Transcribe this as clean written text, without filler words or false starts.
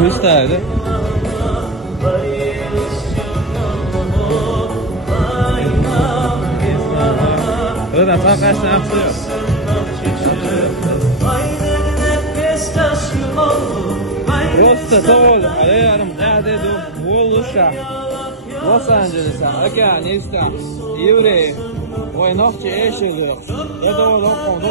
turistlerdi. Öyle arkadaşlar yapıyor. Costa Tol, Aram, Adedo, Wolusha, Los Angeles, Afghanistan, Yuri, Oynakçı Eşili, Edo Lokon,